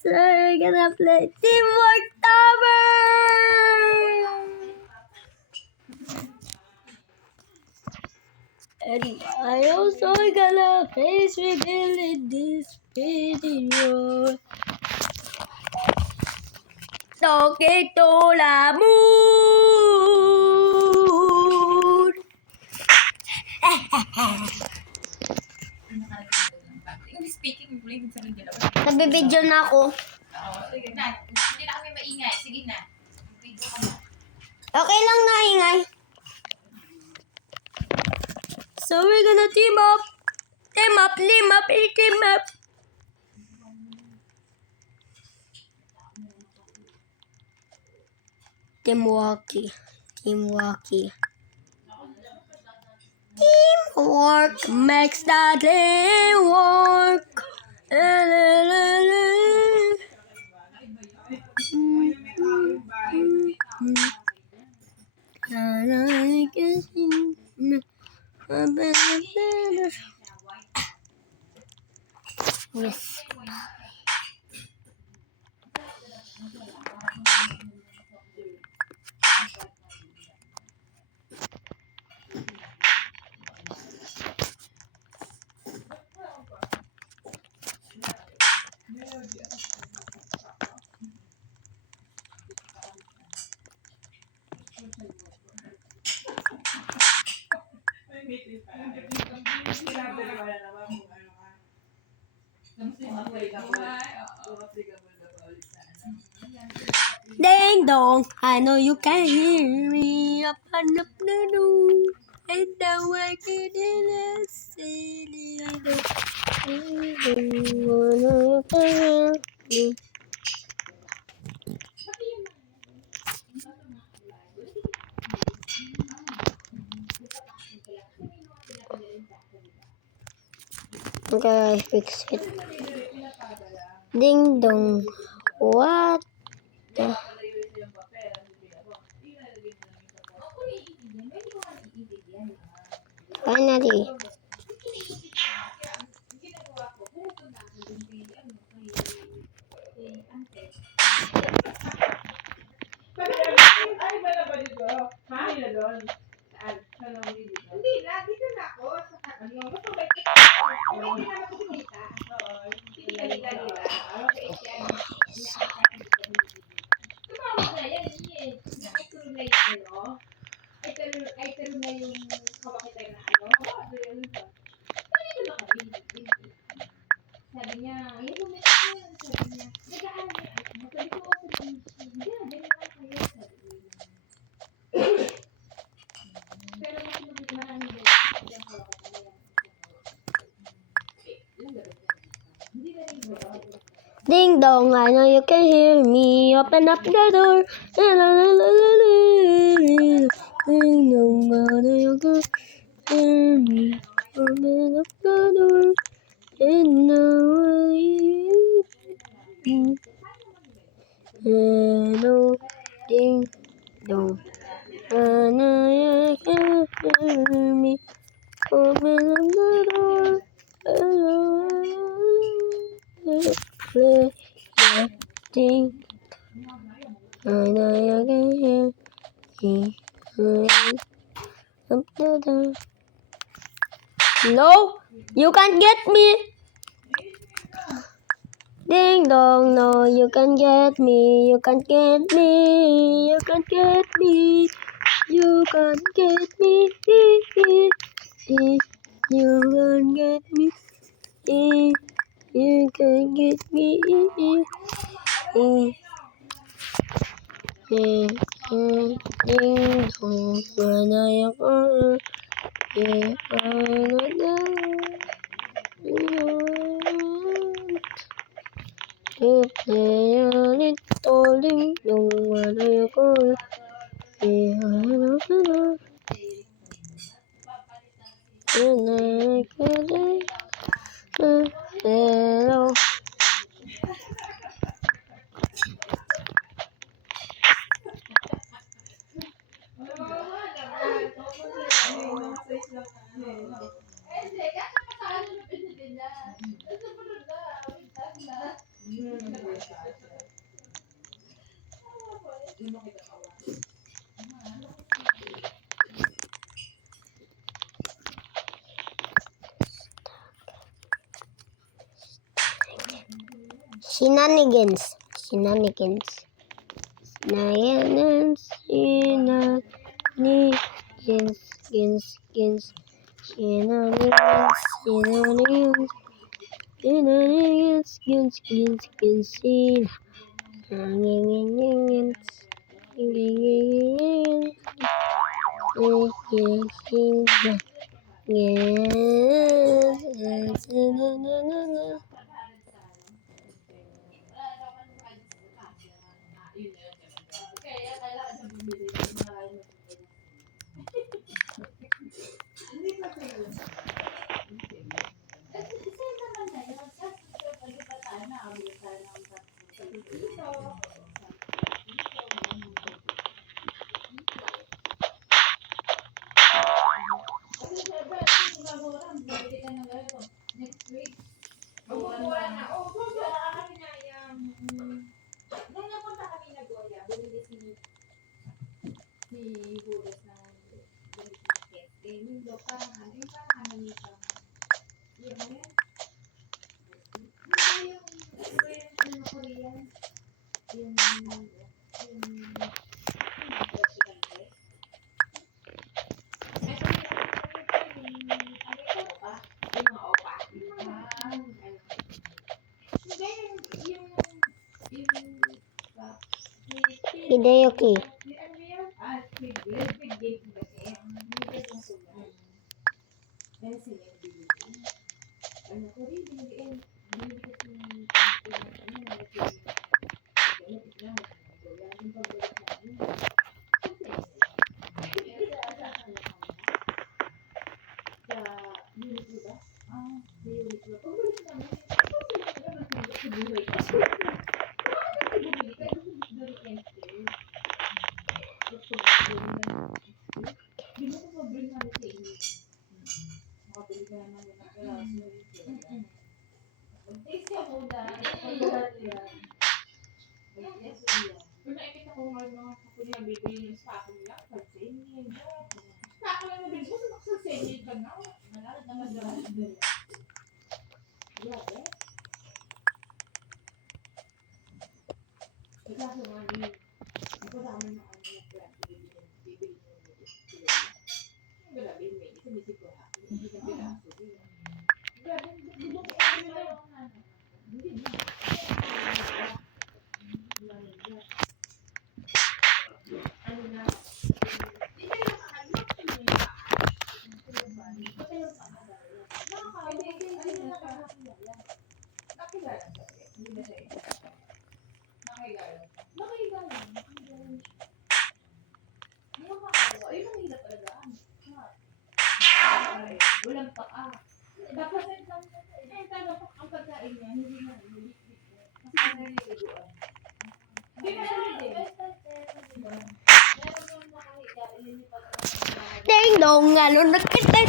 So we're gonna play Teamwork Tower! And I also gonna face reveal in this video. Talking to the moon! Speaking, sabihin dalawa. Nabibidyo na ako. Sige na. Hindi na kami maingay. Sige na. Video ka na. Okay lang na ingay. So we're gonna team up. Team up, team up, team up. Teamworky. Teamwork makes the dream work. Yes. Ding dong, I know you can hear me up and up the door. And now I can hear silly. I know you can hear me. Okay, I fix it. Ding dong. What the? Finally. Hindi na. Dito na ako. Hindi na ako kumita. Hindi ka nila. Tumawag na yan. Ay, tuloy na yung ano. Ay, tuloy na yung kawakita na ano. Dito ba kami? Sabi niya, yung kumita ko. Sabi niya, nagaan niya. Sabi ko, hindi, ganyan lang kayo. Sabi niya. Pero mas marami din. Yung kawakita na yan. Hindi na rin ba? Ding dong, I know you can hear me. Open up the door. Ding dong, I know you can hear me. Open up the door. And now hello, ding dong. I know you can hear me. Open up the door. Hello. Play your thing. I know you can hear me. Up the door. No, you can't get me. Ding dong, no, you can't get me. You can't get me. You can't get me. You can't get me. You can't get me. You can get me. Ding dong, when I am you play a little ding dong, when I go. Hello. Doon mo kita kawan. Shenanigans. Shenanigans. Shenanigans. Shenanigans. Shenanigans. Shenanigans. Shenanigans. Shenanigans. Shenanigans. Kaya kailangan sa bumili ng mga lalo. Hindi pa kayo. Isa naman na yun. Pwede pa tayo na. Abili tayo ng dito. Kasi siyempre, siguraduran, bumili ka ng ganito. Next week. Bukuran na. Oo, bukuran kami na yung... Nung napunta kami na Goya, bumili si Budas ng bumili si Kit. Yung do, parang ano, yung parang ano nito. Yung ano yan? Hindi yung Korean. Yung vertical dress. Hidayuki. Kung nakikita ko nga mga kapuli na bibili yung stako nila, pag-singin. Stako lang nabili mo, sa singin ka na. Malalat naman dyan. Grabe. Kaso nga niyo, napadami ng ano na plan, bibili mo yung grabe, may isa ko ha. Hindi ka piraso. Grabe, bubok ko ano na yung ano. Hindi na. Ano na? Hindi na nakakalap. Nakilala ba? Hindi ba siya? Nakilala. Ayun ang hirap talaga. Walang paa. Dapat ang pagkain niya, hindi na. Kasi naliliguan. Hindi na naliliguan. Meron yung nakahiga, ililipat ang Ding dong, ano nakita?